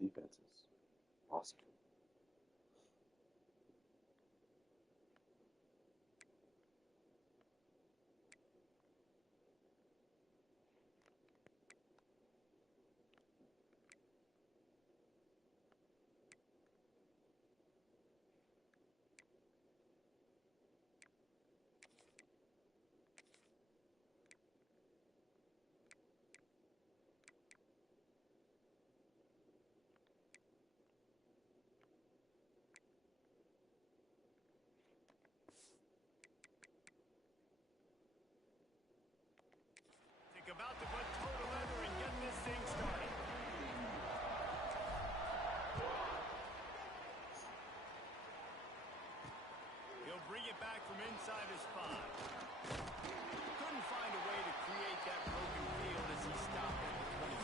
defenses. Awesome. About to put total leather and get this thing started. He'll bring it back from inside his 5. Couldn't find a way to create that broken field as he stopped at the 25.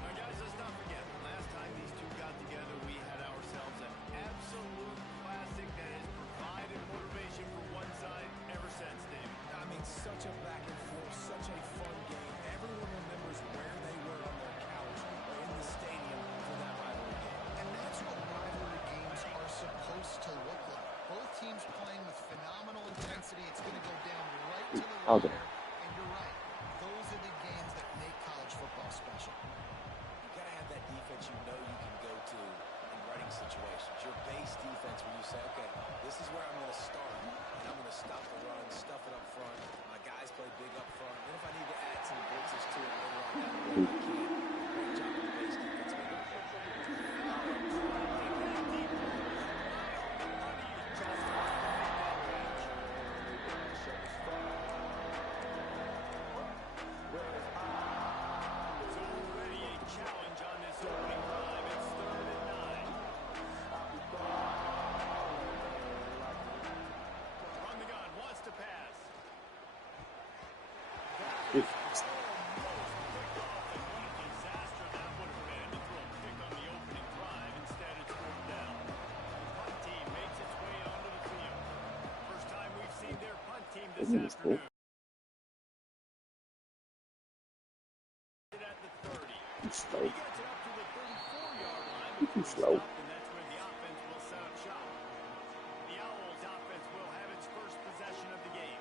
Now, guys, let's not forget, last time these two got together, we had ourselves an absolute classic that has provided motivation for one side ever since, David. I mean, such a back and forth, such a fun game. Everyone remembers where they were on their couch or in the stadium for that rivalry game. And that's what rivalry games are supposed to look like. Both teams playing with phenomenal intensity. It's going to go down right to the wire. And you're right. Those are the games that make college football special. You got to have that defense you know you can go to in running situations. Your base defense when you say, okay, this is where I'm going to start. And I'm going to stop the run, stuff it up front. My guys play big up front. And if I need to add some blitzes to it later on down the road, I can. Great job on the base defense. This afternoon. At the 30. He's slow. He gets it up to the 34-yard line. He's slow. And that's where the offense will set up shop. The Owls offense will have its first possession of the game.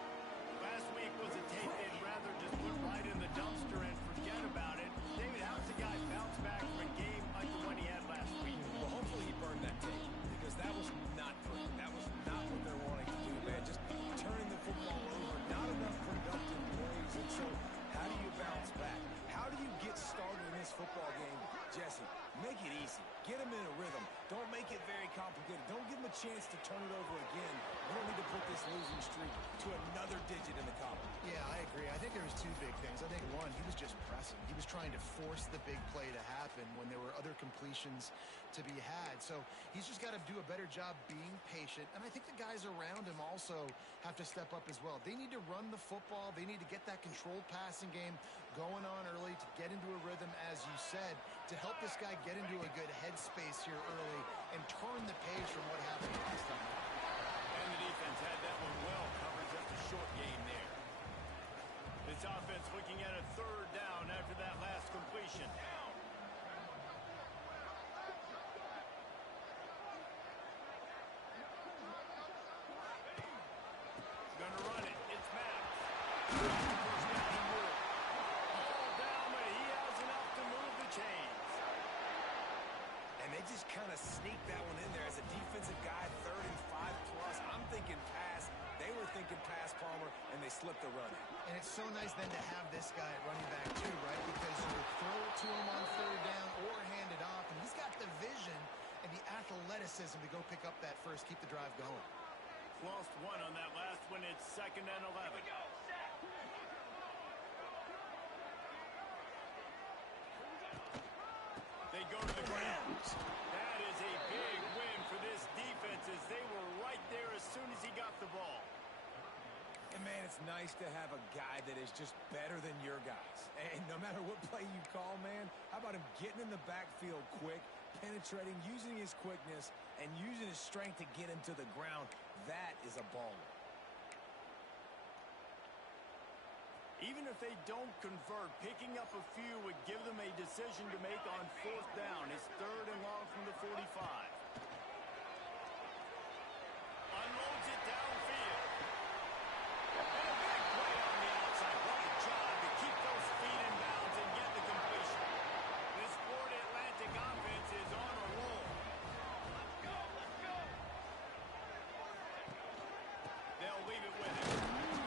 Last week was a tape they'd rather just put right in the dumpster and forget about it. David, how's the guy bounce back from a game like the one he had last week? Well, hopefully he burned that tape because that was not pretty. That was not what they're wanting to do, man. Just turning the football over. Not enough productive plays. And so how do you bounce back? How do you get started in this football game? Jesse, make it easy. Get him in a rhythm. Don't make it very complicated. Don't give him a chance to turn it over again. We don't need to put this losing streak to another digit in the column. Yeah, I agree. I think there was two big things. I think, one, he was just pressing. He was trying to force the big play to happen when there were other completions to be had. So he's just got to do a better job being patient. And I think the guys around him also have to step up as well. They need to run the football. They need to get that controlled passing game going on early to get into a rhythm, as you said, to help this guy get into a good headspace here early and turn the page from what happened last time. And the defense had that one well covered. Just a short game there. This offense looking at a third down after that last completion. Gonna run it. It's Max. And they just kind of sneak that one in there as a defensive guy, 3rd and 5 plus. I'm thinking pass. They were thinking pass, Palmer, and they slipped the run. And it's so nice then to have this guy at running back too, right? Because you throw it to him on 3rd down or hand it off, and he's got the vision and the athleticism to go pick up that first, keep the drive going. Lost one on that last one. It's 2nd and 11. They go to the ground. That is a big win for this defense as they were right there as soon as he got the ball. And, man, it's nice to have a guy that is just better than your guys. And no matter what play you call, man, how about him getting in the backfield quick, penetrating, using his quickness, and using his strength to get him to the ground. That is a baller. Even if they don't convert, picking up a few would give them a decision to make on 4th down. It's 3rd and long from the 45. Unloads it downfield. And a big play on the outside. What a job to keep those feet in bounds and get the completion. This Florida Atlantic offense is on a roll. Let's go, let's go. They'll leave it with him.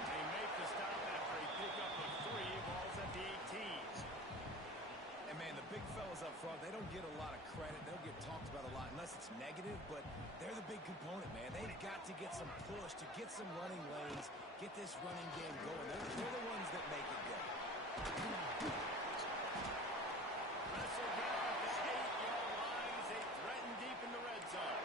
They make the stop after a pickup of 3. Ball's at the 18. And, man, the big fellas up front, they don't get a lot of credit. They don't get talked about a lot unless it's negative, but they're the big component, man. They've got to get some push, to get some running lanes, get this running game going. They're the ones that make it go. Wrestle down at the 8-yard line as they threaten deep in the red zone.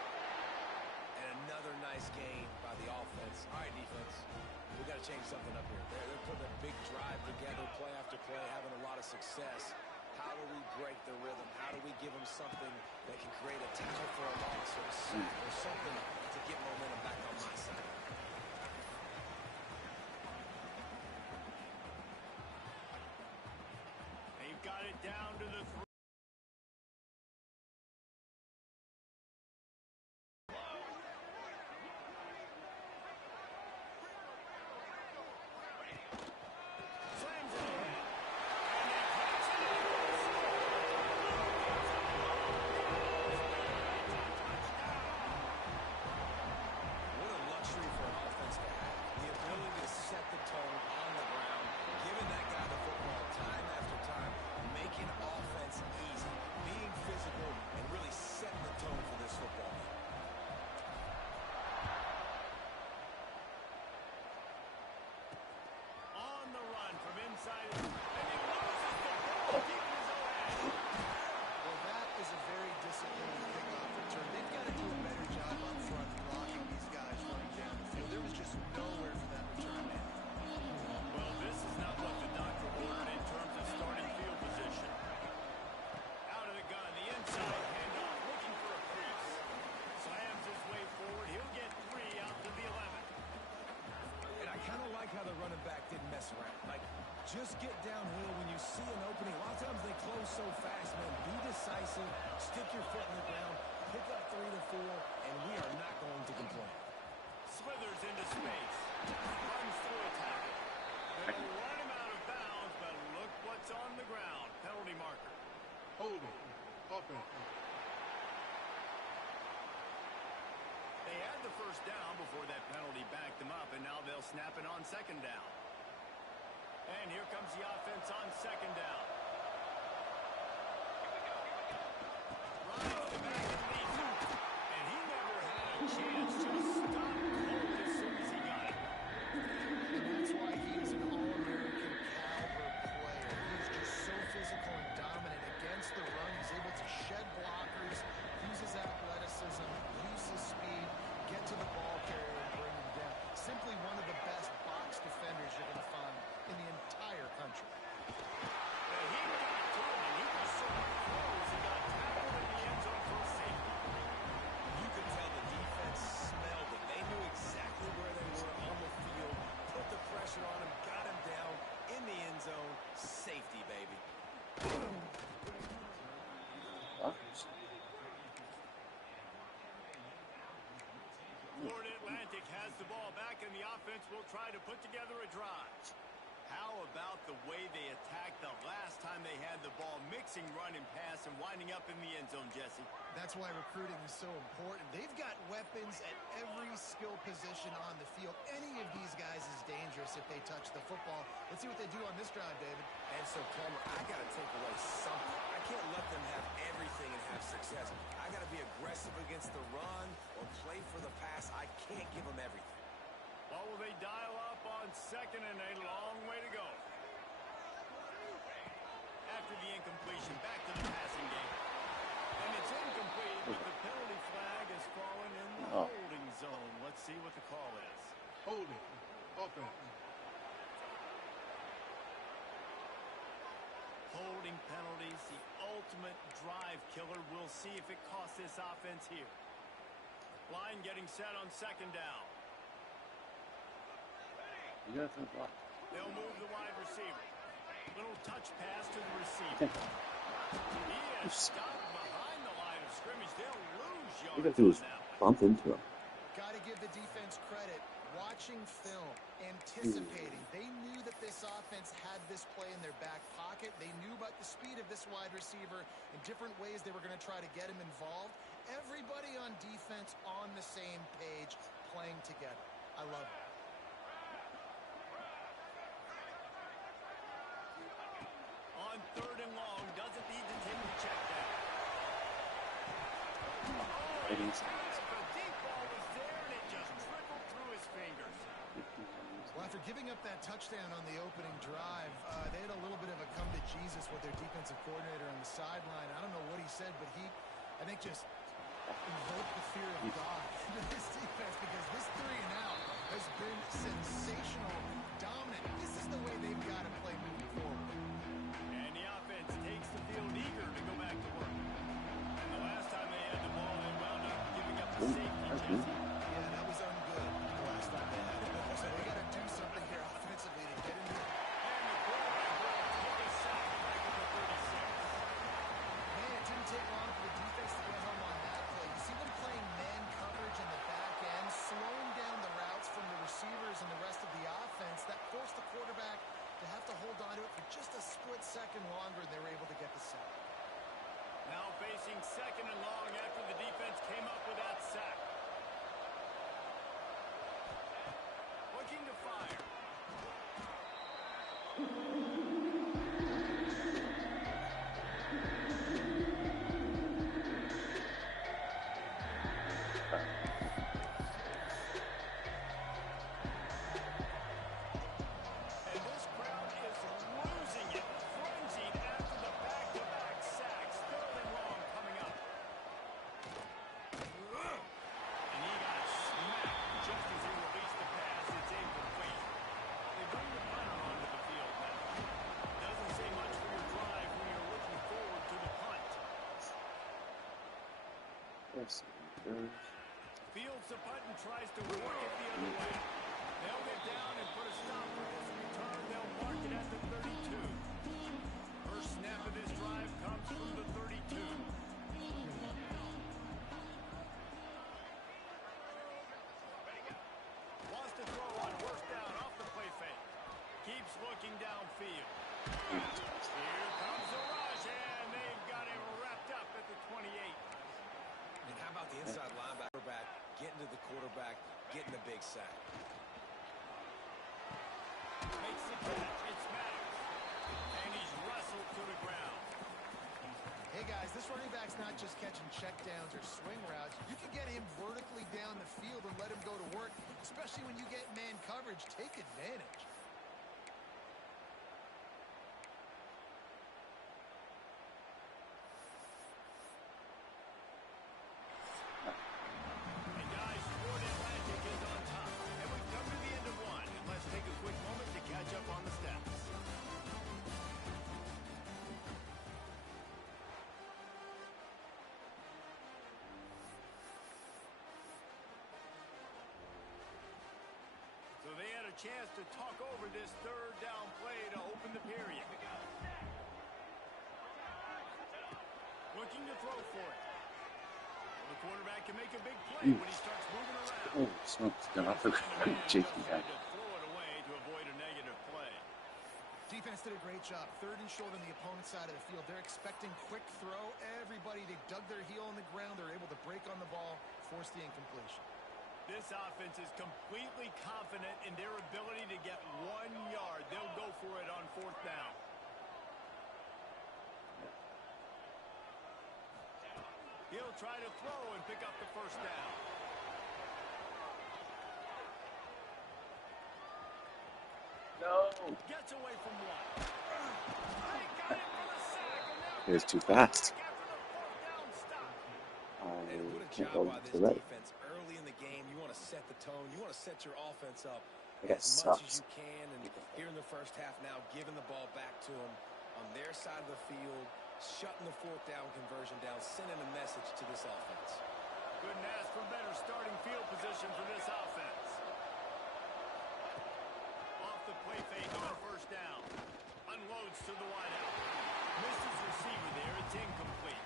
And another nice game by the offense. All right, defense, we got to change something up here. They're putting a big drive together, play after play, having a lot of success. How do we break the rhythm? How do we give them something that can create a tackle for a loss or a sack or something to get momentum back on my side? They've got it down to the 3. Slams it in. And they catch it. What a luxury for an offense to have. The ability to set the tone on the ground, giving that guy the football time after time, making offense easy, being physical, and really setting the tone for this football game. On the run from inside. And he loses the ball. Keeping his own edge. Well, that is a very disciplined kickoff return. They've got to do a better job up front blocking these guys running down the field. There was just nowhere for that return man. Well, this is not what the doctor ordered in terms of starting field position. Out of the gun, the inside handoff, looking for a crease. Slams his way forward. He'll get 3 out to the 11. And I kind of like how the running back didn't mess around. Like, just get downhill when you see an opening. A lot of times they close so fast, man. Be decisive, stick your foot in the ground, pick up 3 to 4, and we are not going to complain. Slithers into space. Runs through a tackle. They'll run him out of bounds, but look what's on the ground. Penalty marker. Holding. Offense. They had the first down before that penalty backed them up, and now they'll snap it on 2nd down. And here comes the offense on 2nd down. Rides the back and leads him. And he never had a chance. Just stopped cold as soon as he got it. And that's why he is an All-American caliber player. He's just so physical and dominant against the run. He's able to shed blockers, use his athleticism, use his speed, get to the ball carrier and bring him down. Simply one of the best box defenders you're going to find in the entire country. And he got to him, and he was so close. He got tackled in the end zone for a safety. You could tell the defense smelled it. They knew exactly where they were on the field, put the pressure on him, got him down in the end zone. Safety, baby. Florida Atlantic has the ball back, and the offense will try to put together a drive. How about the way they attacked the last time they had the ball, mixing run and pass and winding up in the end zone, Jesse? That's why recruiting is so important. They've got weapons at every skill position on the field. Any of these guys is dangerous if they touch the football. Let's see what they do on this drive, David. And so, Palmer, I got to take away something. I can't let them have everything and have success. I got to be aggressive against the run or play for the pass. I can't give them everything. What will they dial up on 2nd and a long way to go? After the incompletion, back to the passing game. And it's incomplete, but the penalty flag has fallen in the holding zone. Let's see what the call is. Holding. Offense. Holding penalties, the ultimate drive killer. We'll see if it costs this offense here. Line getting set on 2nd down. You got some block. They'll move the wide receiver. Little touch pass to the receiver. He is stopped behind the line of scrimmage. They'll lose yards. All you gotta do is bump into him. Got to give the defense credit. Watching film, anticipating. They knew that this offense had this play in their back pocket. They knew about the speed of this wide receiver in different ways they were going to try to get him involved. Everybody on defense on the same page, playing together. I love it. On 3rd and long, doesn't need to take the check down. Right The inside. deep ball was there, and it just trickled through his fingers. Well, after giving up that touchdown on the opening drive, they had a little bit of a come to Jesus with their defensive coordinator on the sideline. I don't know what he said, but he, I think, just invoked the fear of God into this defense, because this 3 and out has been sensational, dominant. This is the way they've got to play moving forward. And the offense takes the field eager to go back to work. And the last time they had the ball, they wound up giving up the safety chance. Yeah, that was ungood the last time they had it. So they got to do something here offensively to get into it. And the quarterback will take a sack back at the 36. Man, it didn't take long for the defense to get home on that play. You see them playing man coverage in the back end, slowing down the routes from the receivers and the rest of the offense. That forced the quarterback to have to hold on to it for just a split second longer, and they were able to get the sack. Now facing 2nd and long after the defense came up with that sack. Looking to fire. And this crowd is losing it, frenzied after the back-to-back sacks. 3rd and long coming up. And he got smacked just as he released the pass. It's incomplete. They bring the punter onto the field now. Doesn't say much for your drive when you're looking forward to the punt. Yes. Fields the punt and tries to work it the other way. They'll get down and put a stop for this return. They'll mark it at the 32. First snap of this drive comes from the 32. Wants to throw on 1st down off the play fake. Keeps looking downfield. Here comes the rush, and they've got him wrapped up at the 28. And how about the inside linebacker back, getting to the quarterback, getting the big sack? Makes the catch. It's Maddox. And he's wrestled to the ground. Hey, guys, this running back's not just catching checkdowns or swing routes. You can get him vertically down the field and let him go to work, especially when you get man coverage. Take advantage. And guys, Florida Atlantic is on top. And we've come to the end of one. And let's take a quick moment to catch up on the stats. So they had a chance to talk over this 3rd down play to open the period. Looking to throw for it. The quarterback can make a big play when he starts moving around. Oh, smokes. Got off the ground. Shaky guy. To throw it away to avoid a negative play. Defense did a great job. 3rd and short on the opponent's side of the field. They're expecting quick throw. Everybody, they dug their heel on the ground. They're able to break on the ball, force the incompletion. This offense is completely confident in their ability to get 1 yard. They'll go for it on 4th down. He'll try to throw and pick up the 1st down. No. Gets away from one. They got him for the sack, and now It was too fast. after the 4th down stop. And what a Can't job go by to this the right. defense early in the game. You want to set the tone. You want to set your offense up That guy as much as sucks. you can. And here in the first half now, giving the ball back to them on their side of the field, shutting the 4th down conversion down, sending a message to this offense. Couldn't ask for better starting field position for this offense. Off the play fake. throws to the wideout. Misses receiver there. It's incomplete.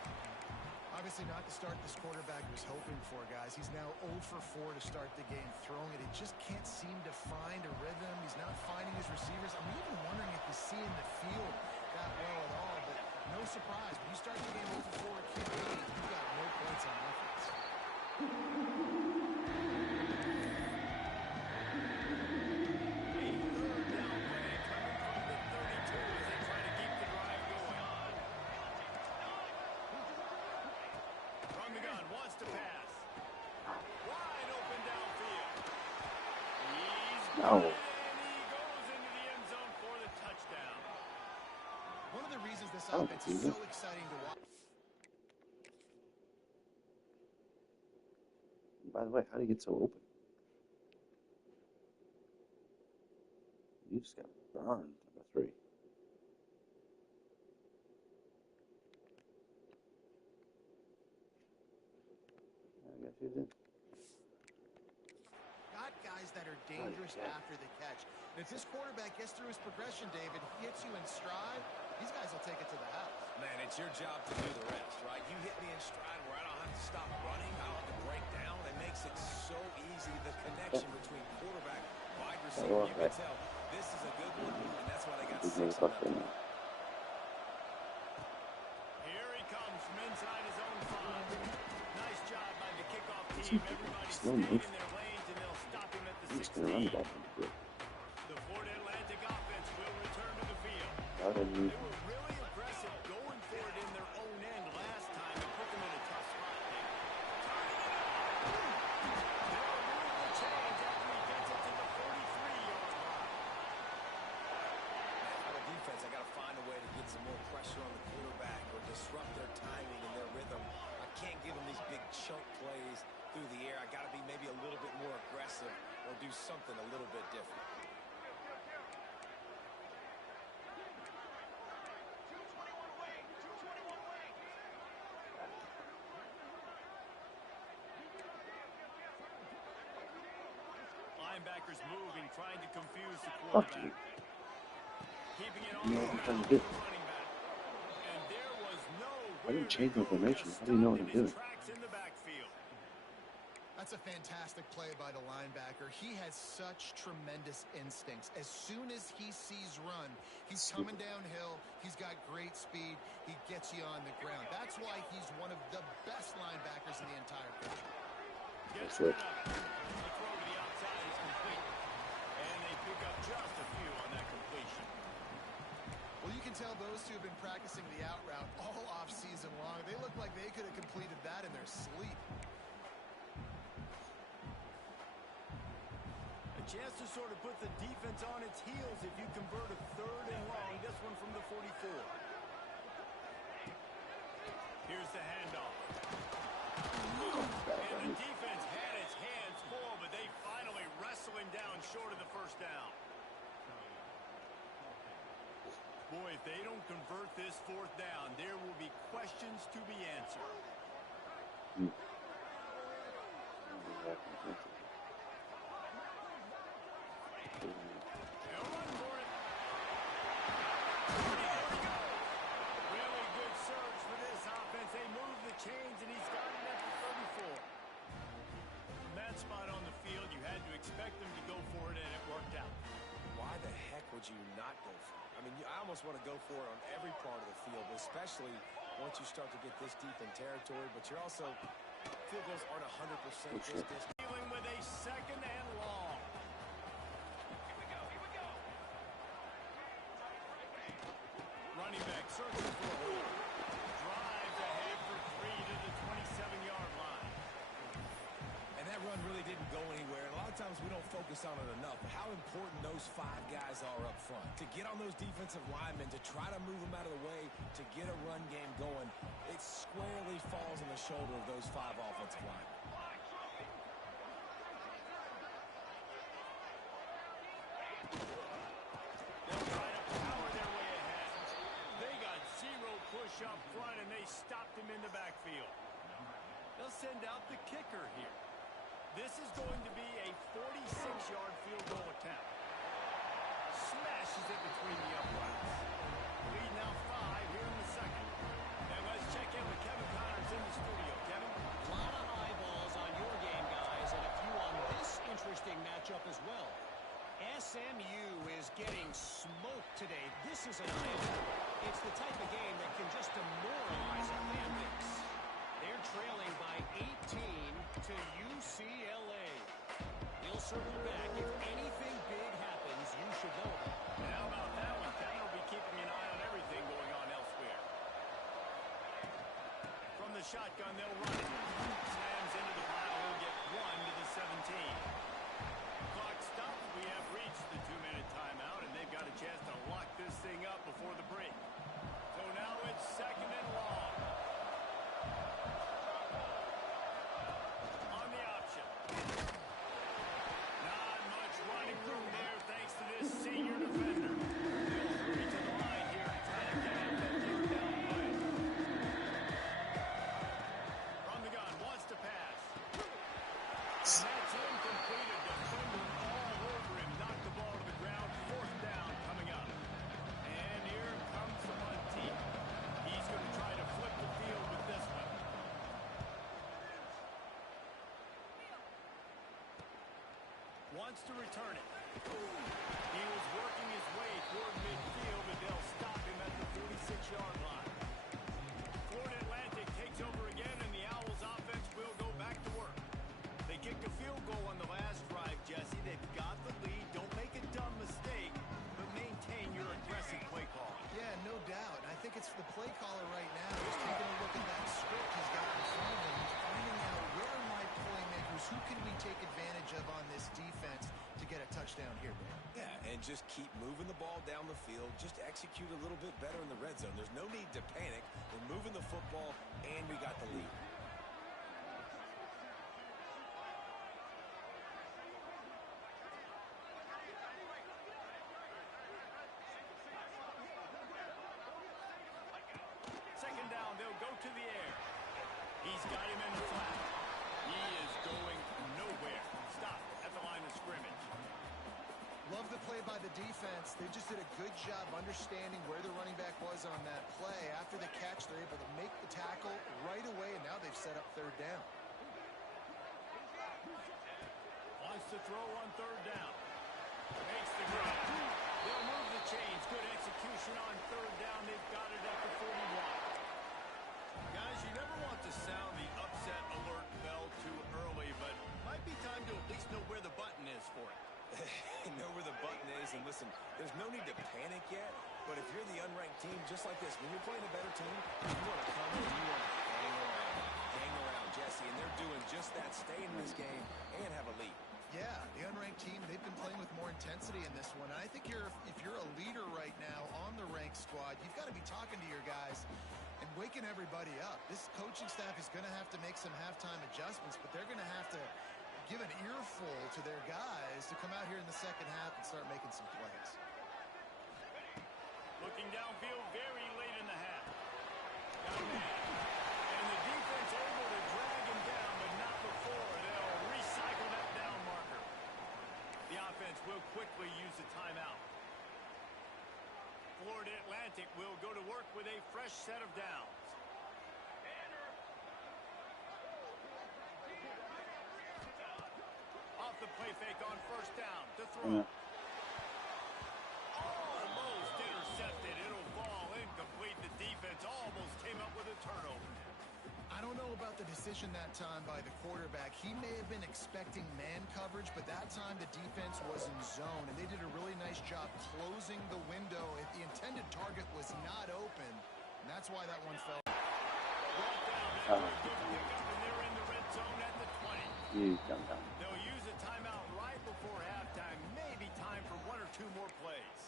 Obviously not the start this quarterback was hoping for, guys. He's now 0 for 4 to start the game throwing it. He just can't seem to find a rhythm. He's not finding his receivers. I'm even wondering if he's seeing the field that well at all, but no surprise. When you start the game 0 for 4 at QB, you've got no points on offense. No. One of the reasons this offense is so exciting to watch. By the way, how do you get so open? You just got burned, number 3. I guess you did. Got guys that are dangerous after the catch. And if this quarterback gets through his progression, David, he hits you in stride, these guys will take it to the house. Man, it's your job to do the rest, right? You hit me in stride where I don't have to stop running. I don't have to break down. It makes it so easy, the connection between quarterback, wide receiver. You can tell this is a good one, and that's why they got 6 on that play. Here he comes from inside his own 5. Nice job by the kickoff team. Everybody staying in their lanes, and they'll stop him at the 16. The Florida Atlantic offense will return to the field. They were really aggressive going for it in their own end last time and put them in a tough spot. They'll move the chains after he gets it to the 43-yard line. For the defense, I got to find a way to get some more pressure on the quarterback or disrupt their timing and their rhythm. I can't give them these big chunk plays through the air. I got to be maybe a little bit more aggressive or do something a little bit different. Linebackers moving, trying to confuse the quarterback. Keeping it on the ground How with the running back. And there was I didn't change my formation. How do you know what I'm doing? In the backfield. That's a fantastic play by the linebacker. He has such tremendous instincts. As soon as he sees run, he's coming downhill. He's got great speed. He gets you on the ground. That's why he's one of the best linebackers in the entire country. Gets it up. The throw to the outside is complete. And they pick up just a few on that completion. Well, you can tell those two have been practicing the out route all off-season long. They look like they could have completed that in their sleep. A chance to sort of put the defense on its heels if you convert a 3rd and long. This one from the 44. Here's the handoff. And the defense had its hands full, but they finally wrestle him down short of the first down. Boy, if they don't convert this 4th down, there will be questions to be answered. Really good surge for this offense. They move the chains, and he's got it at the 34. From that spot on the field, you had to expect them to go for it, and it worked out. Why the heck would you not go for it? I mean, I almost want to go for it on every part of the field, especially once you start to get this deep in territory, but you're also, field goals aren't 100% this distance. Dealing with a 2nd and long. Running back searching for a hole. Drives ahead for 3 to the 27-yard line. And that run really didn't go anywhere. And a lot of times we don't focus on it enough. How important those 5 guys are up front. To get on those defensive linemen, to try to move them out of the way, to get a run game going, it squarely falls on the shoulder of those 5 offensive linemen. They'll try to power their way ahead. They got 0 push up front, and they stopped him in the backfield. They'll send out the kicker here. This is going to be a 46-yard field goal attempt. Smashes it between the uprights. Lead now 5 here in the second. And let's check in with Kevin Connors in the studio. Kevin? A lot of eyeballs on your game, guys, and a few on this interesting matchup as well. SMU is getting smoked today. This is an eye-opener. It's the type of game that can just demoralize a fan base. They're trailing by 18 to UCLA. We'll circle back. If anything big happens, you should know about it. And how about that one? Kevin will be keeping an eye on everything going on elsewhere. From the shotgun, they'll run it. Slams into the pile. He'll get 1 to the 17. Clock stopped. We have reached the 2-minute timeout, and they've got a chance to lock this thing up before the break. So now it's second and long. On the option. Not much running room there thanks to this senior defender. They'll hurry to the line here and try to get out that thing down the way. From the gun, wants to pass. And that's incomplete. A defender all over him. Knocked the ball to the ground. 4th down coming up. And here comes the punt team. He's going to try to flip the field with this one. Wants to return it. He was working his way toward midfield, but they'll stop him at the 46-yard line. Florida Atlantic takes over again, and the Owls offense will go back to work. They kicked a field goal on the last drive, Jesse. They've got the lead. Don't make a dumb mistake, but maintain your aggressive play call. Yeah, no doubt. I think it's the play caller right now who's taking a look at that script he's got in front of him. He's finding out where are my playmakers, who can we take advantage of on this defense to get a touchdown here, man. Yeah, and just keep moving the ball down the field. Just execute a little bit better in the red zone. There's no need to panic. We're moving the football, and we got the lead. Second down, they'll go to the air. He's got him in the flat. He is going nowhere. Stop at the line of scrimmage. Love the play by the defense. They just did a good job understanding where the running back was on that play. After the catch, they're able to make the tackle right away, and now they've set up 3rd down. Wants to throw on 3rd down. Makes the grab. They'll move the chains. Good execution on 3rd down. They've got it at the 41. Guys, you never want to sound the upset alert bell too early, but might be time to at least know where the button is for it. Know where the button is, and listen, there's no need to panic yet, but if you're the unranked team, just like this, when you're playing a better team, you want to come in and you want to hang around, Jesse, and they're doing just that, stay in this game and have a lead. Yeah, the unranked team, they've been playing with more intensity in this one. I think if you're a leader right now on the ranked squad, you've got to be talking to your guys and waking everybody up. This coaching staff is going to have to make some halftime adjustments, but they're going to have to give an earful to their guys to come out here in the second half and start making some plays. Looking downfield very late in the half. Got a man. And the defense able to drag him down, but not before. They'll recycle that down marker. The offense will quickly use a timeout. Florida Atlantic will go to work with a fresh set of downs. Off the play fake on 1st down to throw. Almost intercepted. It'll fall incomplete. The defense almost came up with a turnover. I don't know about the decision that time by the quarterback. He may have been expecting man coverage, but that time the defense was in zone, and they did a really nice job closing the window. If the intended target was not open, and that's why that one fell. Brought down after a good pickup, and they're in the red zone at the 20. You dumb dumb. They'll use a timeout right before halftime. Maybe time for 1 or 2 more plays.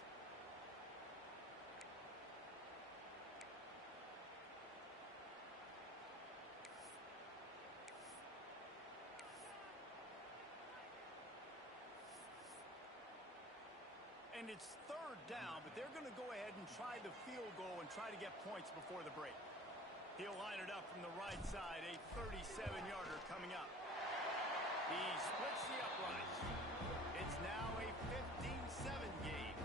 And it's 3rd down, but they're going to go ahead and try the field goal and try to get points before the break. He'll line it up from the right side, a 37-yarder coming up. He splits the uprights. It's now a 15-7 game.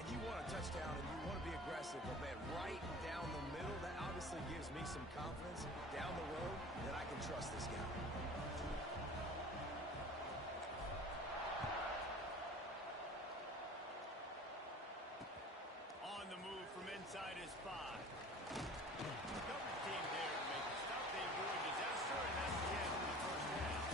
And you want a touchdown, and you want to be aggressive. aggressive, but man, right down the middle, that obviously gives me some confidence down the road that I can trust this guy. On the move from inside his 5. Coverage team there to make the stop. They avoid disaster, and that's the end of the first half.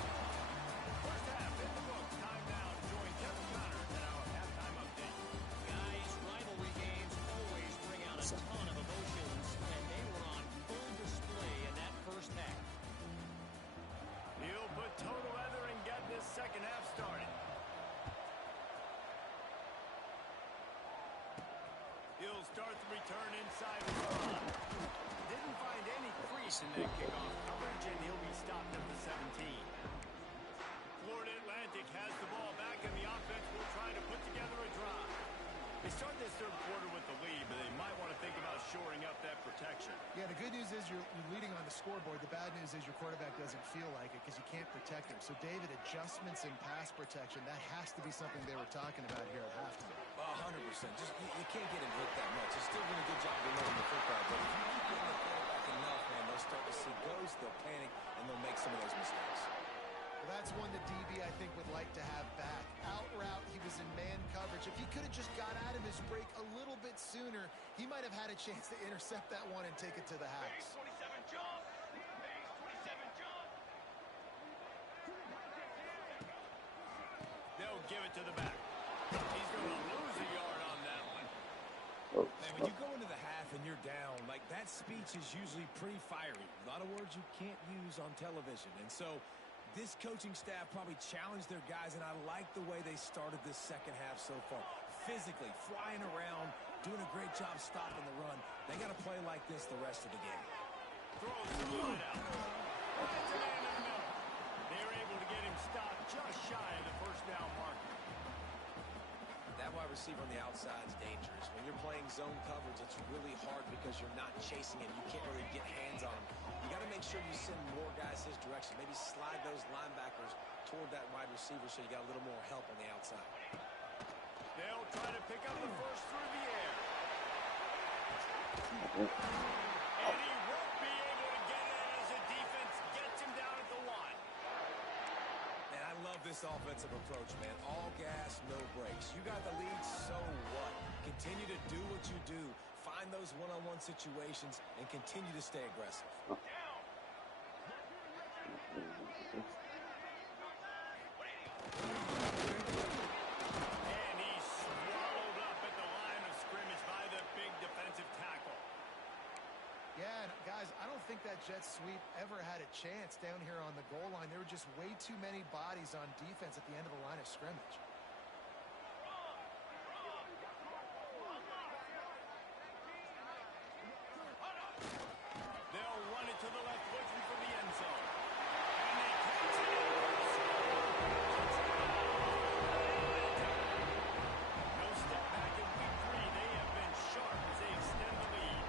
First half in the books. Time now to join Kevin Connors in our halftime update. Guys, rivalry games always bring out a ton of emotions, and they were on full display in that first half. He'll put total leather and get this second half started. He'll start the return inside the 5. Didn't find any crease in that kickoff coverage, and he'll be stopped at the 17. Florida Atlantic has the ball back, and the offense will try to put together a drive. They start this third quarter with the lead, but they might want to think about shoring up that protection. Yeah, the good news is you're leading on the scoreboard. The bad news is your quarterback doesn't feel like it because you can't protect him. So, David, adjustments in pass protection, that has to be something they were talking about here at halftime. 100%. Just you can't get him hit that much. He's still doing a good job delivering the football, but if you keep getting the quarterback enough, man, they'll start to see ghosts, they'll panic, and they'll make some of those mistakes. Well, that's one that DB, I think, would like to have back. Out route, he was in man coverage. If he could have just got out of his break a little bit sooner, he might have had a chance to intercept that one and take it to the house. They'll give it to the back. He's going to lose a yard on that one. Oh, Man, when you go into the half and you're down, like that speech is usually pretty fiery. A lot of words you can't use on television. And so this coaching staff probably challenged their guys, and I like the way they started this second half so far. Physically, flying around, doing a great job stopping the run. They got to play like this the rest of the game. Throws the line out. Gets it in the middle. They're able to get him stopped just shy of the first down marker. That wide receiver on the outside is dangerous. When you're playing zone coverage, it's really hard because you're not chasing him. You can't really get hands on him. You got to make sure you send more guys his direction. Maybe slide those linebackers toward that wide receiver so you got a little more help on the outside. They'll try to pick up the first through the air. And he won't be able to get it as the defense gets him down at the 1. Man, I love this offensive approach, man. All gas, no brakes. You got the lead, so what? Continue to do what you do. Find those one-on-one situations and continue to stay aggressive. And he's swallowed up at the line of scrimmage by the big defensive tackle. Yeah, and guys, I don't think that jet sweep ever had a chance down here on the goal line. There were just way too many bodies on defense at the end of the line of scrimmage. They'll run it to the left, looking for the end zone. And they catch it. No step back in week 3. They have been sharp as they extend the lead.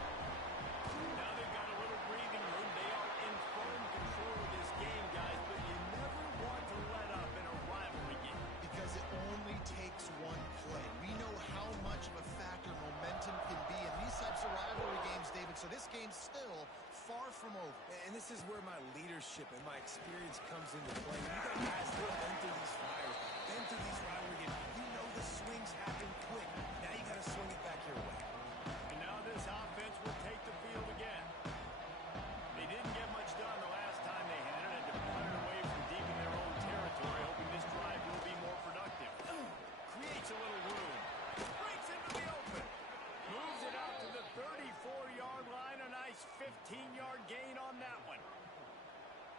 Now they've got a little breathing room. They are in firm control of this game, guys, but you never want to let up in a rivalry game. Because it only takes one play. We know how much of a factor momentum can be in these types of rivalry games, David, so this game's still far from over. And this is where my leadership and my experience comes into play. You got guys that have been through these fires, been through these rivalry games. You know the swings happen quick. Now you got to swing it back your way. And now this offense will take the field again. They didn't get much done the last time they had it, and to punt it away from deep in their own territory, hoping this drive will be more productive. Creates a little room. Breaks into the open. Moves it out to the 34-yard line. A nice 15-yard gain on that one.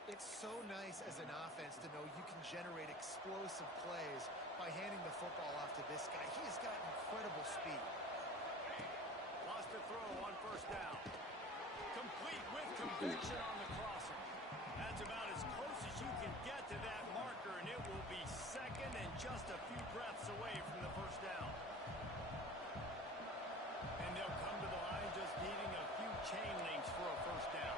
It's so nice as an offense to know you can generate explosive plays by handing the football off to this guy. He has got incredible speed. Lost a throw on first down. Complete with conviction on the crosser. That's about as close as you can get to that marker, and it will be second and just a few breaths away from the first down. And they'll come to the line just needing a few chain links for a first down.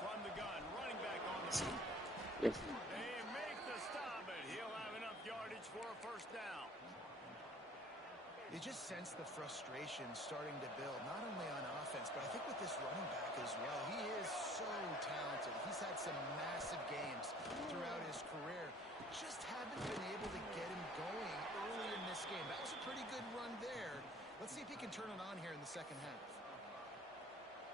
From the gun, running back on the move. They make the stop, but he'll have enough yardage for a first down. You just sense the frustration starting to build, not only on offense, but I think with this running back as well. He is so talented. He's had some massive games throughout his career. Just haven't been able to get him going early in this game. That was a pretty good run there. Let's see if he can turn it on here in the second half.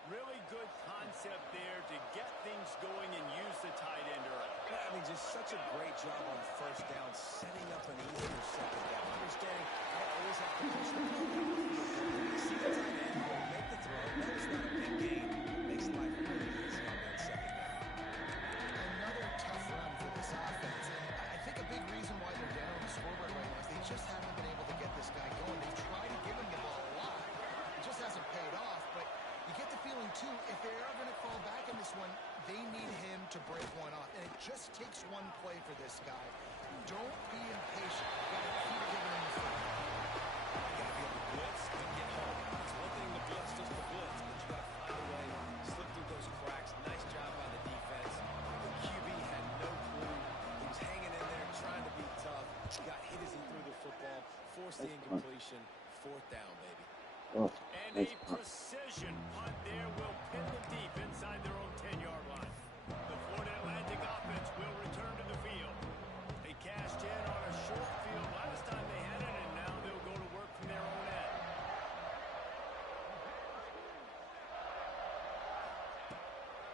Really good concept there to get things going and use the tight end early. Yeah, I mean, just such a great job on first down, setting up an easier second down. Understanding I always have to push the ball down the field. You see the tight end go make the throw. No, it's not a big gain. Makes life really easy on that second down. Another tough run for this offense. And I think a big reason why they're down on the scoreboard right now is they just haven't been able to get this guy going. They've tried to give him the ball a lot. It just hasn't paid off, but you get the feeling, too, if they are going to fall back in this one, they need him to break one off. And it just takes one play for this guy. Don't be impatient. You've got to keep giving him the fight. You got to be able to blitz and get home. It's one thing to blitz just to blitz, but you got to find a way, slip through those cracks. Nice job by the defense. The QB had no clue. He was hanging in there, trying to be tough. Got hit as he threw the football, forced the incompletion. Fourth down, baby. Oh, And nice a punt. precision punt there will pin the deep inside their own 10-yard line. The Florida Atlantic offense will return to the field. They cashed in on a short field last time they had it, and now they'll go to work from their own end.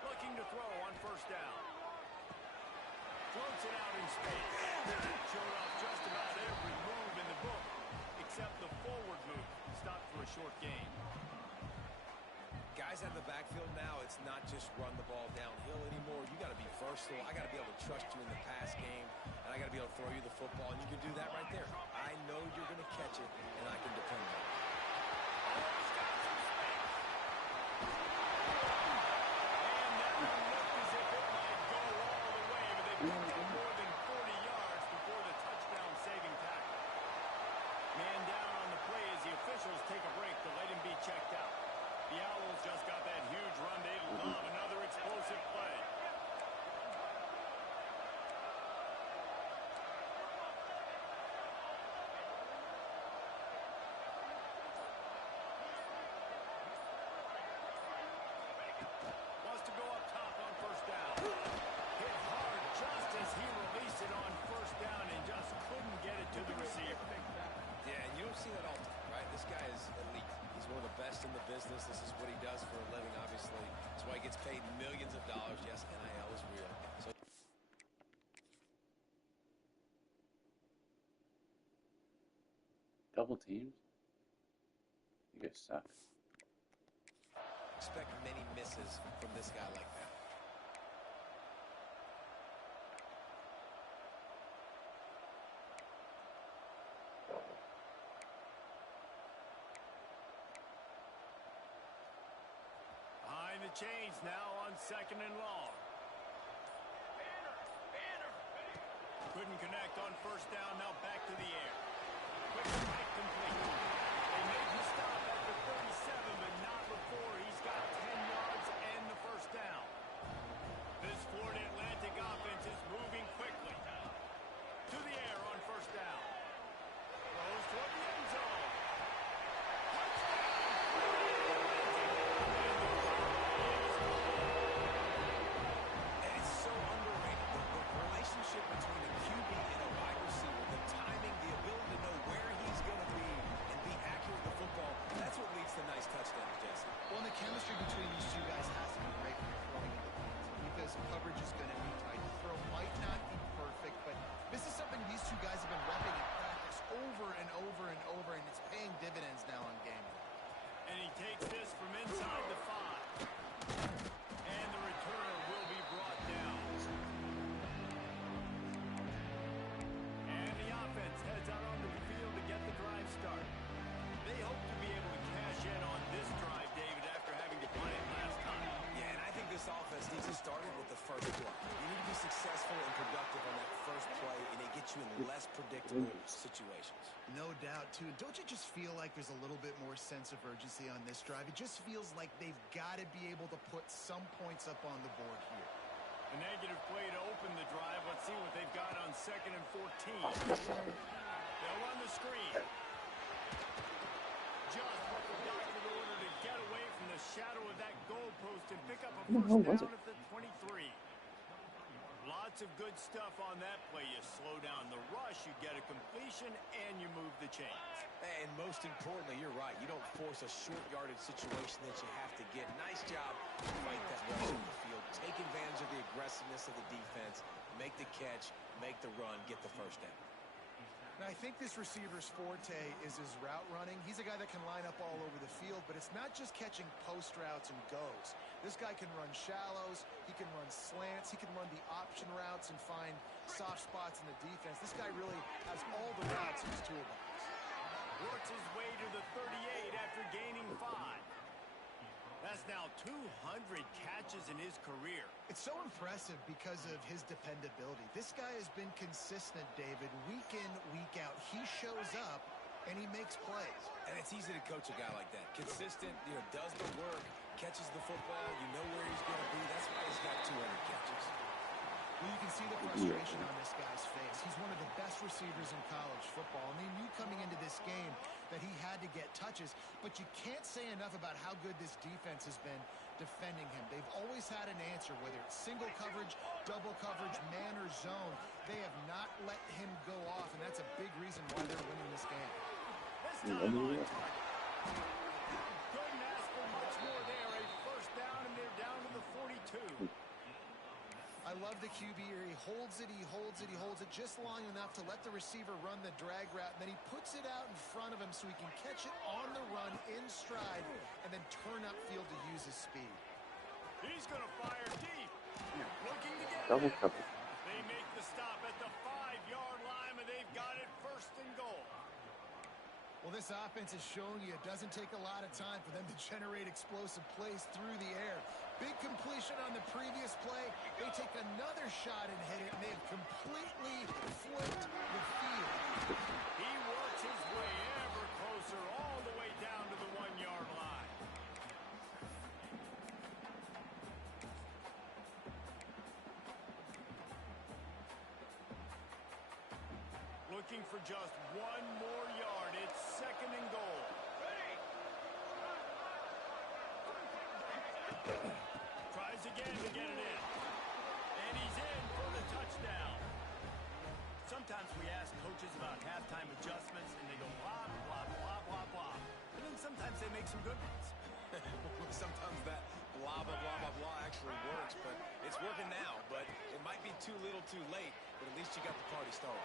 Looking to throw on first down. Floats it out in space. Showed off just about every move in the book, except the forward move. Stopped for a short gain. Guys out of the backfield now, it's not just run the ball downhill anymore. You got to be versatile. I got to be able to trust you in the pass game, and I got to be able to throw you the football, and you can do that right there. I know you're going to catch it, and I can depend on it. Always got some space. And that one looked as if it might go all the way, but they picked up more than 40 yards before the touchdown-saving tackle. Man down on the play as the officials take a break to let him be checked out. The Owls just got that huge run. They love another explosive play. Wants to go up top on first down. Hit hard just as he released it on first down and just couldn't get it to the receiver. Yeah, and you don't see that all the time, right? This guy is elite. He's one of the best in the business. This is what he does for a living, obviously. That's why he gets paid millions of dollars. Yes, NIL is real. So Double teams? You guys suck. expect many misses from this guy like that. Behind the chains now on second and long. Couldn't connect on first down. Now back to the air. Quick strike complete. They make the stop at the 37, but not before he's got 10 yards and the first down. This Florida Atlantic offense is moving quickly. To the air on first down. Throws toward the end zone. And it's so underrated. The relationship between a QB and a wide receiver, the timing, the ability to know where he's going to be and be accurate with the football, that's what leads to nice touchdowns, Jesse. Well, and the chemistry between these two guys has to be great when you're throwing into the end zone because coverage is going to be tight. The throw might not be perfect, but this is something these two guys have been repping in practice over and over and over, and it's paying dividends now on game day. And he takes this from inside the 5. And the return will be brought down. And the offense heads out onto the field to get the drive started. They hope to be able to cash in on this drive, David, after having to punt it last time. Yeah, and I think this offense needs to start it with the first play. You need to be successful and productive on that first play, and it gets you in less predictable situations. No doubt, too. Don't you just feel like there's a little bit more sense of urgency on this drive? It just feels like they've got to be able to put some points up on the board here. A negative play to open the drive. Let's see what they've got on 2nd and 14. They'll run the screen. Just what the doctor ordered to get away from the shadow of that goalpost and pick up a What the hell first was down it? at the 23. Lots of good stuff on that play. You slow down the rush, you get a completion, and you move the chains. And most importantly, you're right. You don't force a short yardage situation that you have to get. Nice job to fight that rush in the field. Take advantage of the aggressiveness of the defense. Make the catch, make the run, get the first down. Now, I think this receiver's forte is his route running. He's a guy that can line up all over the field, but it's not just catching post routes and goes. This guy can run shallows, he can run slants, he can run the option routes and find soft spots in the defense. This guy really has all the routes in his toolbox. Works his way to the 38 after gaining 5. That's now 200 catches in his career. It's so impressive because of his dependability. This guy has been consistent, David, week in, week out. He shows up, and he makes plays. And it's easy to coach a guy like that. Consistent, does the work, catches the football, you know where he's going to be. That's why he's got 200 catches. Well, you can see the frustration on this guy's face. He's one of the best receivers in college football, and they knew coming into this game that he had to get touches, but you can't say enough about how good this defense has been defending him. They've always had an answer, whether it's single coverage, double coverage, man or zone. They have not let him go off, and that's a big reason why they're winning this game. This time on target. Couldn't ask for much more there. A first down, and they're down to the 42. I love the QB here. He holds it, he holds it, he holds it just long enough to let the receiver run the drag route, and then he puts it out in front of him so he can catch it on the run in stride and then turn upfield to use his speed. He's going to fire deep. Looking to get Double it. cover. They make the stop at the 5-yard line, and they've got it first and goal. Well, this offense is showing you it doesn't take a lot of time for them to generate explosive plays through the air. Big completion on the previous play. They take another shot and hit it, and they've completely flipped the field. He works his way ever closer all the way down to the 1-yard line. Looking for just one more yard. It's second and goal. Tries again to get it in. And he's in for the touchdown. Sometimes we ask coaches about halftime adjustments, and they go blah, blah, blah, blah, blah. And then sometimes they make some good ones. Sometimes that blah, blah, blah, blah, blah actually works, but it's working now. But it might be too little too late, but at least you got the party started.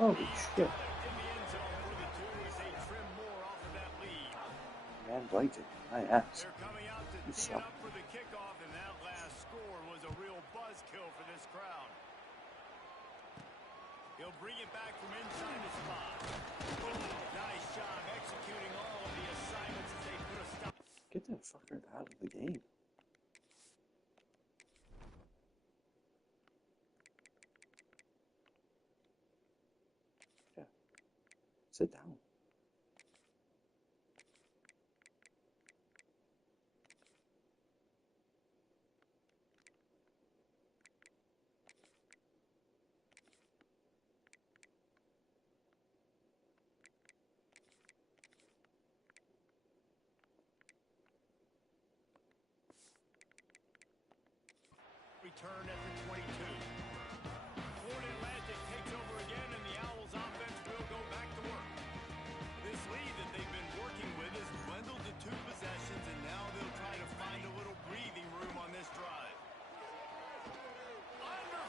Holy shit. In the end zone for the 2 as they trim more off of that lead. Man, Blanket. My ass. They're coming out to You tee it suck. up for the kickoff, and that last score was a real buzzkill for this crowd. He'll bring it back from inside the spot. Nice job executing all of the assignments as they put a stop. Get that fucker out of the game. Yeah. Sit down. Return at the 22. Florida Atlantic takes over again, and the Owls offense will go back to work. This lead that they've been working with has dwindled to 2 possessions, and now they'll try to find a little breathing room on this drive. Under fire.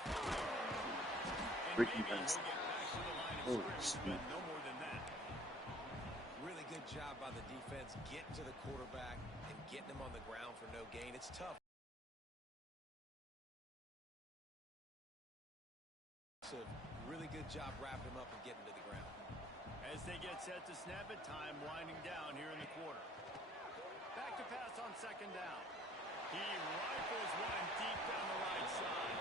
Freaking And maybe fast. he'll get back to the line of Holy scrimmage, snap. but no more than that. Really good job by the defense getting to the quarterback and getting him on the ground for no gain. It's tough. Really good job wrapping him up and getting to the ground. As they get set to snap it, time winding down here in the quarter. Back to pass on second down. He rifles one deep down the right side.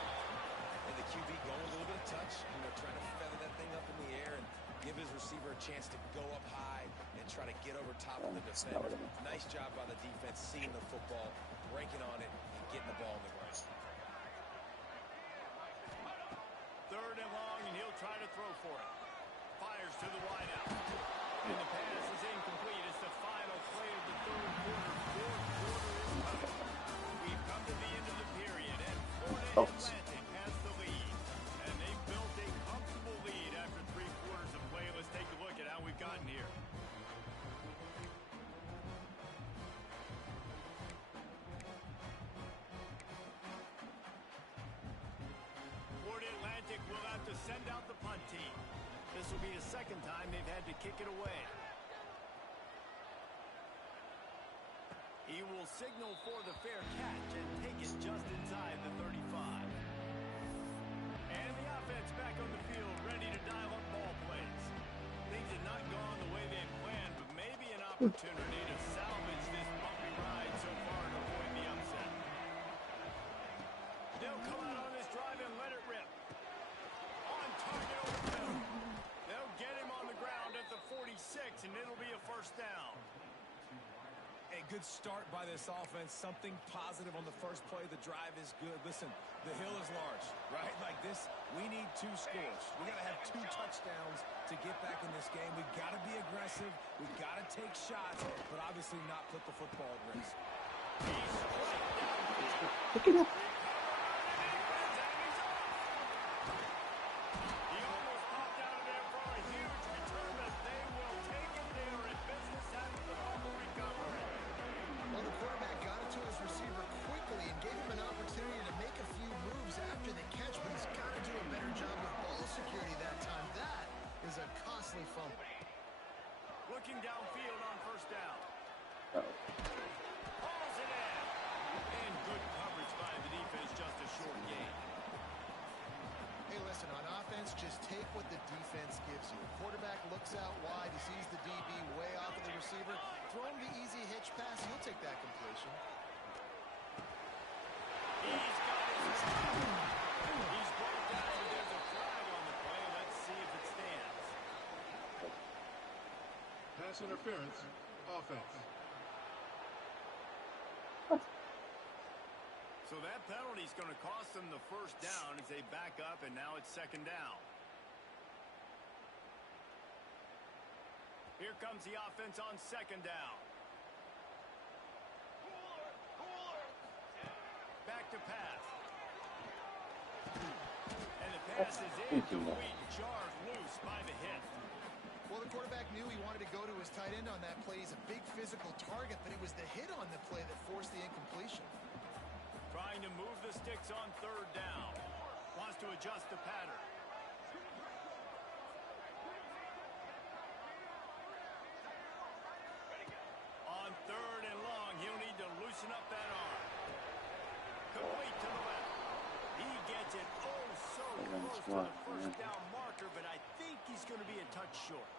And the QB going a little bit of touch, trying to feather that thing up in the air and give his receiver a chance to go up high and try to get over top of the defender. Nice job by the defense, seeing the football, breaking on it, and getting the ball on the ground. Third and long, and he'll try to throw for it. Fires to the wideout. And the pass is incomplete. It's the final play of the third quarter. Fourth quarter is coming. We've come to the end of the period, and Florida Fauls. Atlantic has the lead. And they built a comfortable lead after 3 quarters of play. Let's take a look at how we've gotten here. Florida Atlantic will have to send out the punt team. This will be the second time they've had to kick it away. He will signal for the fair catch and take it just inside the 35. And the offense back on the field, ready to dial up ball plays. Things have not gone the way they planned, but maybe an opportunity to salvage this bumpy ride so far and avoid the upset. They'll come out on this drive and let it rip. On target over the middle. They'll get him on the ground at the 46, and it'll be a first down. A good start by this offense. Something positive on the first play. The drive is good. Listen, the hill is large, right? Like this, we need 2 scores. We got to have 2 touchdowns to get back in this game. We've got to be aggressive. We've got to take shots, but obviously not put the football at risk. Pick it up. He almost popped out of there for a huge return, but they will take it. They are in business after the fumble recovery. Well, the quarterback got it to his receiver quickly and gave him an opportunity to make a few moves after the catch, but he's got to do a better job with ball security that time. That is a costly fumble. Looking downfield on first down. Hauls it in. And good coverage by the defense, just a short gain. Hey, listen, on offense, just take what the defense gives you. Quarterback looks out wide. He sees the DB way off of the receiver. Throw him the easy hitch pass. He'll take that completion. He's got his man. He's brought down, and there's a flag on the play. Let's see if it stands. Pass interference. Offense. So that penalty is going to cost them the first down as they back up, and now it's second down. Here comes the offense on second down. Back to pass. And the pass is incomplete, jarred loose by the hit. Well, the quarterback knew he wanted to go to his tight end on that play. He's a big physical target, but it was the hit on the play that forced the incompletion. Trying to move the sticks on third down. Wants to adjust the pattern. On third and long, he'll need to loosen up that arm. Complete to the left. He gets it so close to the first down marker, but I think he's going to be a touch short.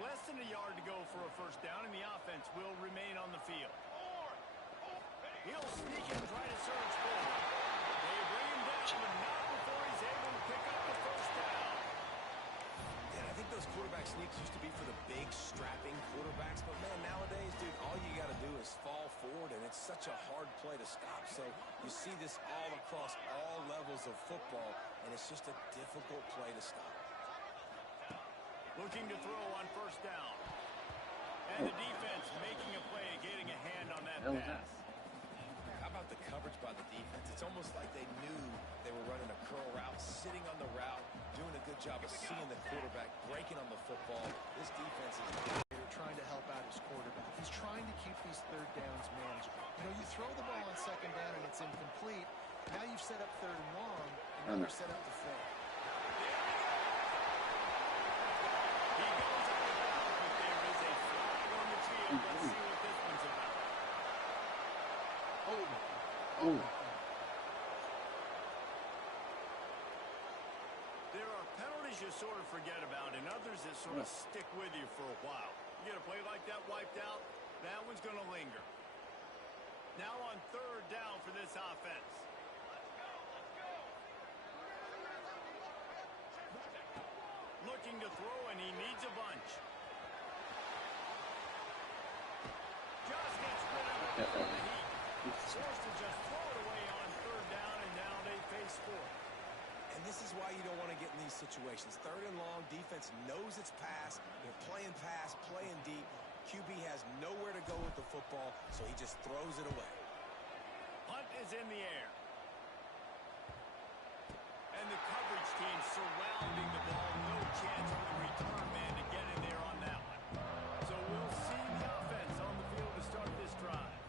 Less than a yard to go for a first down, and the offense will remain on the field. He'll sneak and try to surge forward. They bring him down, but not before he's able to pick up the first down. And I think those quarterback sneaks used to be for the big, strapping quarterbacks. But, man, nowadays, dude, all you got to do is fall forward, and it's such a hard play to stop. So you see this all across all levels of football, and it's just a difficult play to stop. Looking to throw on first down. And the defense making a play, getting a hand on that pass. How about the coverage by the defense? It's almost like they knew they were running a curl route, sitting on the route, doing a good job of seeing the quarterback, breaking on the football. This defense is Trying to help out his quarterback. He's trying to keep these third downs manageable. You know, you throw the ball on second down and it's incomplete. Now you've set up third and long, and now you're set up to fail. He goes out of bounds, but there is a flag on the field. Let's see what this one's about. Holding. Oh. There are penalties you sort of forget about and others that sort of stick with you for a while. You get a play like that wiped out, that one's going to linger. Now on third down for this offense. Looking to throw, and he needs a bunch. Just gets rid of it before the heat. Forced to just throw it away on third down, and now they face fourth. And this is why you don't want to get in these situations. Third and long, defense knows it's pass. They're playing pass, playing deep. QB has nowhere to go with the football, so he just throws it away. Punt is in the air. And the coverage team surrounding the ball. No chance for the return man to get in there on that one. So we'll see the offense on the field to start this drive.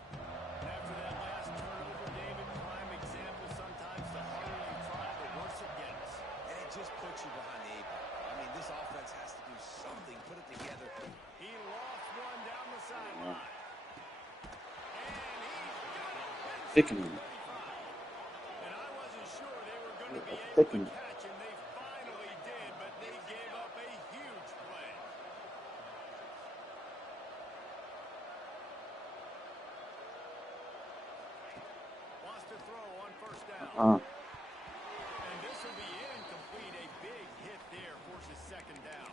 After that last turnover, David, prime example, sometimes the harder you try, the worse it gets. And it just puts you behind the 8 ball. I mean, this offense has to do something, put it together. He lost one down the sideline. And he's got it. Thickening. And I wasn't sure they were going to be able Thickening. to catch, and they finally did, but they gave up a huge play. Wants to throw on first down. And this will be incomplete. A big hit there forces second down.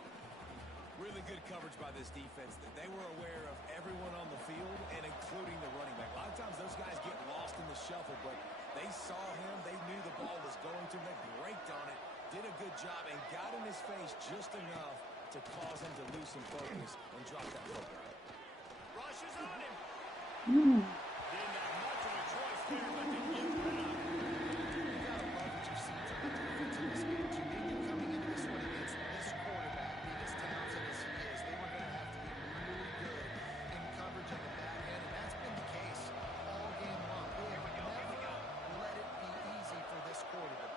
Really good coverage by this defense. They were aware of everyone on the field, and including the running back. A lot of times those guys get lost in the shuffle, but they saw him. They knew the ball was going to him. They braked on it, did a good job, and got in his face just enough to cause him to lose some focus and drop that football. Rushes on him. Didn't have much of a choice there, but didn't give it up. You gotta love what you've seen from the defense in this game. You knew coming into this one against this quarterback, being as talented as he is, they were going to have to be really good in coverage on the back end, and that's been the case all game long. They have never let it be easy for this quarterback.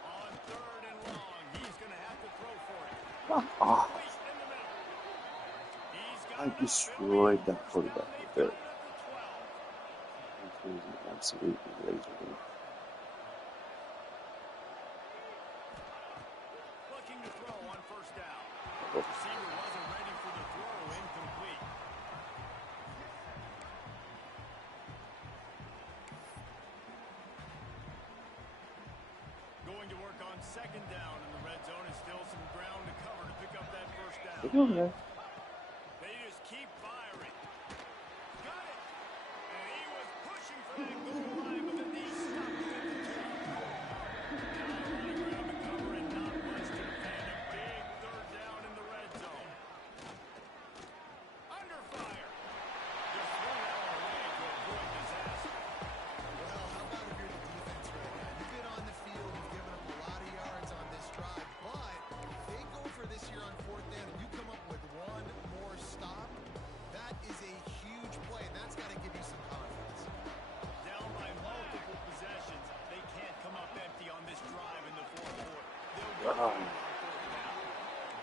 On third and long, he's going to have to throw for it. Oh, Place in the middle. He's got I enough destroyed ability that for quarterback first right down. there. They've got it at the 12. It was an absolute laser beam. Looking to throw on first down. Receiver wasn't ready for the throw. Incomplete. Going to work on second down in the red zone, and still some ground to cover to pick up that first down. Look over there. They just keep firing. Got it. And he was pushing for that goal line, but then he stopped it at the 2. Now a lot of ground to cover and not much to defend. A big third down in the red zone. Under fire. Just threw that one away to avoid disaster. Well, how about if you're the defense right now? You've been on the field, you've given up a lot of yards on this drive, but if they go for this here on fourth down and you come up with one more stop, that is a huge play, and that's got to give you some confidence. Down by multiple possessions. They can't come up empty on this drive in the fourth quarter. They'll be Ah. on fourth down.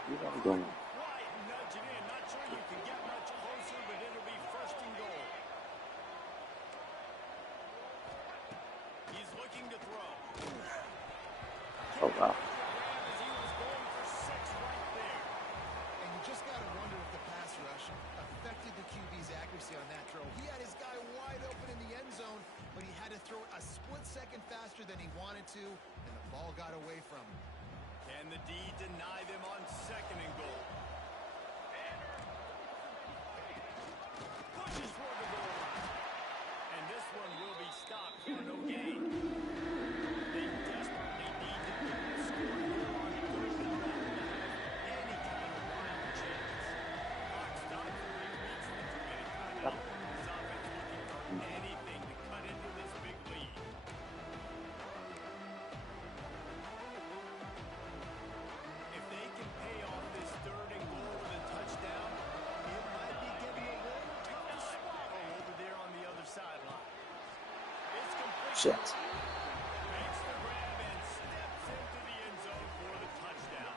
You gotta go. Quiet, nudge it in. Not sure you can get much closer, but it'll be first and goal. He's looking to throw. Oh, wow. As he was going for 6 right there. And you just got to wonder if the pass rush affected the QB's accuracy on that throw. He had his guy wide open in the end zone, but he had to throw it a split second faster than he wanted to, and the ball got away from him. Can the D deny them on second and goal? Pushes for the goal line. And this one will be stopped for no gain. They desperately need to get the score here on third and long to have any kind of running chance. Clock stopped before he reached the 2-minute timeout. This offense looking for anything to cut into this big lead. If they can pay off this third and goal with a touchdown, it might be getting a little tough to swallow over there on the other sideline. It's complete. Shit. Makes the grab and steps into the end zone for the touchdown.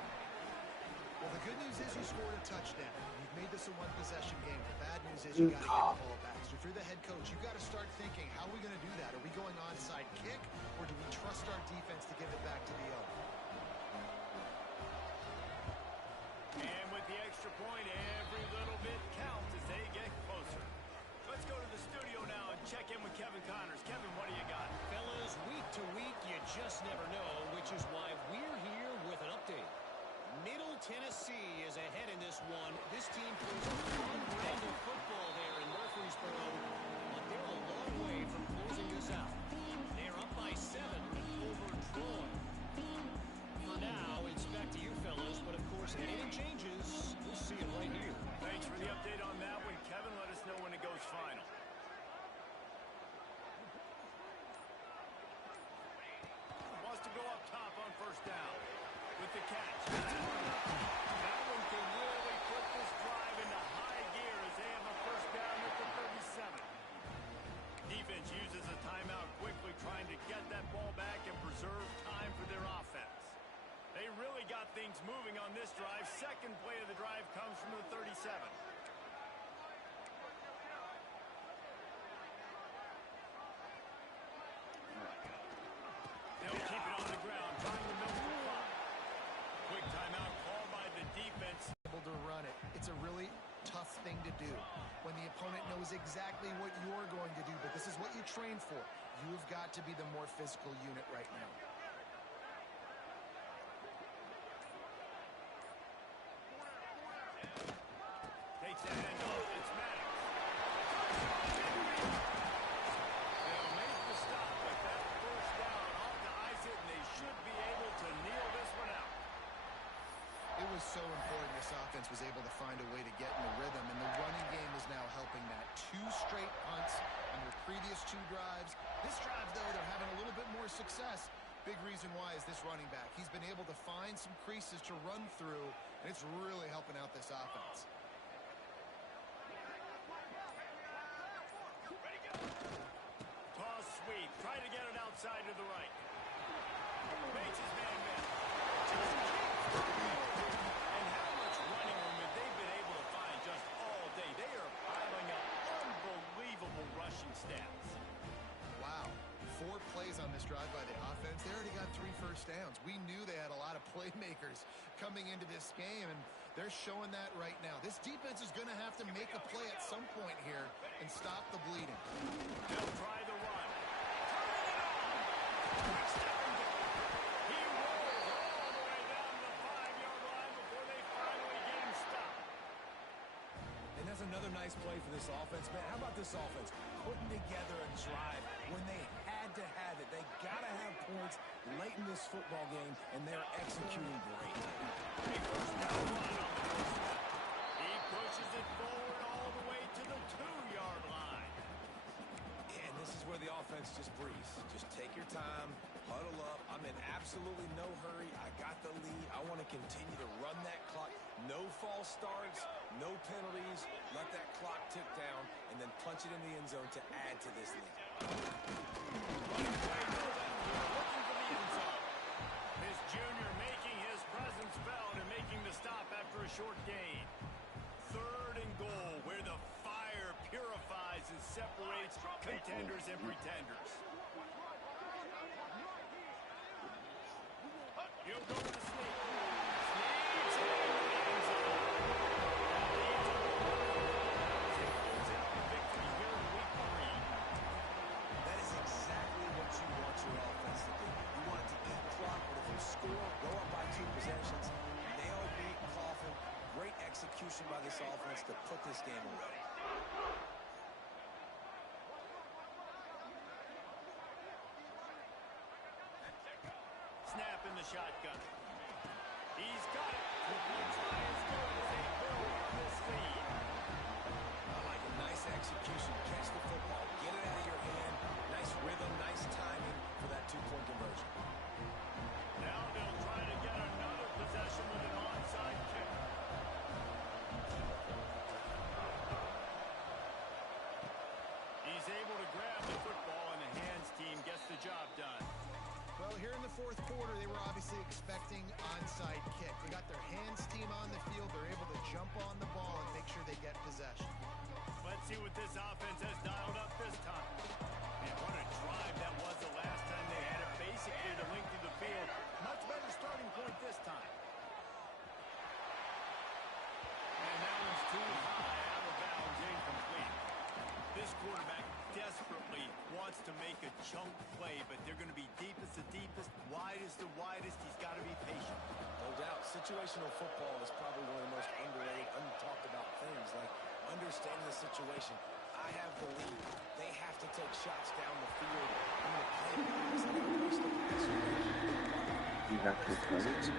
Well, the good news is you scored a touchdown. You've made this a one-possession game. The bad news is you got to get the ball back. So if you're the head coach, you got to start thinking, how are we going to do that? Are we going onside kick, or do we trust our defense to give it back to the O? And with the extra point, every little bit counts as they get closer. Let's go to the studio now and check in with Kevin Connors. Kevin, what do you got? Fellas, week to week, you just never know, which is why we're here with an update. Middle Tennessee is ahead in this one. This team plays a fun brand of football there in Murfreesboro, but they're a long way from closing this out. They're up by 7 over Troy. For now, it's back to you fellas, but of course, if anything changes, we'll see it right here. Thanks for the update on that one, Kevin. Let us know when it goes final. Wants to go up top on first down with the catch. That one can really put this drive into high gear as they have a first down at the 37. Defense uses a timeout quickly, trying to get that ball back and preserve time for their offense. They really got things moving on this drive. Second play of the drive comes from the 37. They'll keep it on the ground, trying to milk the clock. Quick timeout called by the defense. Able to run it. It's a really tough thing to do when the opponent knows exactly what you're going to do, but this is what you train for. You've got to be the more physical unit right now. Takes the handoff. It's Maddox. They'll make the stop with that first down off the ice it, and they should be able to kneel this one out. It was so important this offense was able to find a way to get in the rhythm, and the running game is now helping that. 2 straight punts on their previous 2 drives. This drive, though, they're having a little bit more success. Big reason why is this running back. He's been able to find some creases to run through, and it's really helping out this offense. Toss sweep. Try to get it outside to the right. Makes his man miss. Just keeps going. And how much running room have they been able to find just all day? They are piling up unbelievable rushing stats. Wow. 4 plays on this drive by the offense. They already got 3 first downs. We knew they had a lot of playmakers coming into this game, and they're showing that right now. This defense is going to have to make a play at some point here and stop the bleeding. They'll try the run. Turning it on. Quick step and go. He rolls all the way down to the 5-yard line before they finally get him stopped. And that's another nice play for this offense, man. How about this offense? Putting together a drive when they had to have it. They got to have points late in this football game, and they're executing great. He pushes it forward all the way to the 2-yard line. And this is where the offense just breathes. Just take your time, huddle up. I'm in absolutely no hurry. I got the lead. I want to continue to run that clock. No false starts, no penalties. Let that clock tick down, and then punch it in the end zone to add to this lead. Running play, no left field, looking for the end zone. This junior making his presence felt and making the stop after a short gain. 3rd and goal, where the fire purifies and separates contenders and pretenders. He'll go to the sneak. Sneaks into the end zone. He closes out the victory here in week 3. That is exactly what you want your offense to do. You want it to eat clock, but if you score, go up by 2 possessions, nail, beat, coffin. Great execution by this offense to put this game away. Snap in the shotgun. He's got it. Looks like as good as they build on this lead. I like a nice execution. Catch the football. Get it out of your hand. Nice rhythm, nice timing for that 2-point conversion. Now they'll try to get another possession with an onside kick. He's able to grab the football, and the hands team gets the job done. Well, here in the 4th quarter, they were obviously expecting onside kick. They got their hands team on the field. They're able to jump on the ball and make sure they get possession. Let's see what this offense has dialed up this time. And what a drive that was the last time they had it, basically the length of the field. Much better starting point this time. And that one's too high, out of bounds, incomplete. This quarterback desperately wants to make a chunk play, but they're going to be deepest to deepest, widest to widest. He's got to be patient. No doubt. Situational football is probably one of the most underrated, untalked about things, like understanding the situation. I have the lead. They have to take shots down the field. I'm going to play pass. I'm going to push the pass. You have to play it.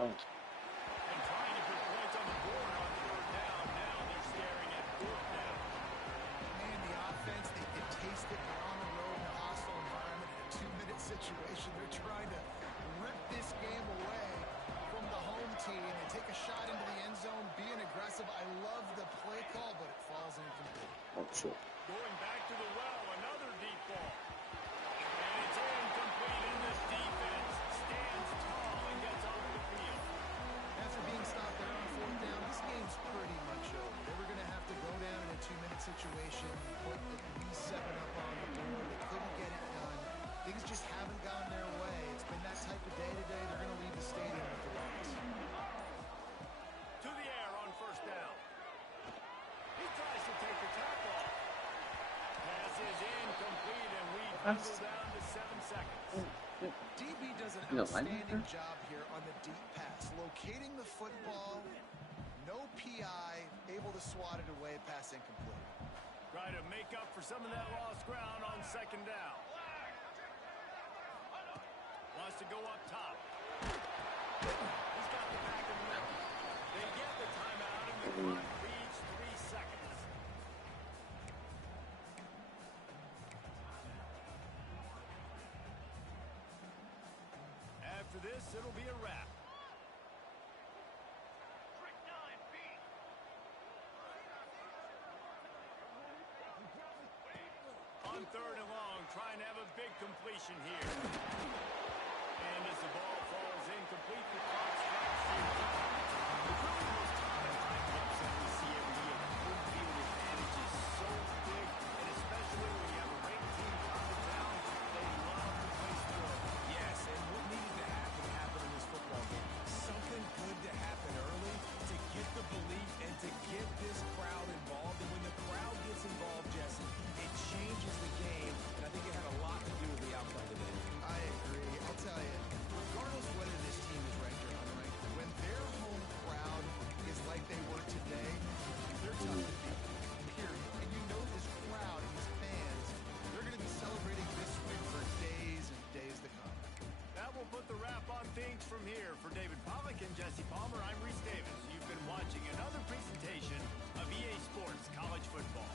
Oh. And trying to put points on the board on third down. Now they're staring at fourth down. Man, the offense, they can taste it. They're on the road in a hostile environment in a 2-minute situation. They're trying to rip this game away from the home team and take a shot into the end zone, being aggressive. I love the play call, but it falls incomplete. Oh, shit. Going back to the well, another deep ball. And it's incomplete, and the defense stands tall and gets off the field. After being stopped there on fourth down, this game's pretty much over. They were going to have to go down in a 2-minute situation, put at least 7 up on the board. They couldn't get it done. Things just haven't gone their way. It's been that type of day today. They're going to leave the stadium with the loss. To the air on first down. He tries to take the tackle off. Pass is incomplete, and we dwindle down to 7 seconds. DB does an You don't like me, outstanding sir? job here on the deep pass, locating the football, no PI, able to swat it away, pass incomplete. Try to make up for some of that lost ground on second down. Wants to go up top. He's got the back in the middle. They get the timeout, and the clock reads 3 seconds. After this, it'll be a wrap. On third and long, trying to have a big completion here. And as the ball falls incomplete, the clock strikes zero. It's really the most common tie-ups that we see every year. The home field advantage is so big, and especially when you have a ranked team coming down, they love to play score. Yes, and what needed to happen in this football game. Something good to happen early to get the belief and to get this crowd involved. And when the crowd gets involved, Jesse, it changes the game, and I think it had a lot to do with the outcome today. I agree. I'll tell you, regardless whether this team is ranked or unranked, when their home crowd is like they were today, they're tough to beat, period. And you know this crowd, these fans, they're going to be celebrating this win for days and days to come. That will put the wrap on things from here. For David Pollack and Jesse Palmer, I'm Reese Davis. You've been watching another presentation of EA Sports College Football.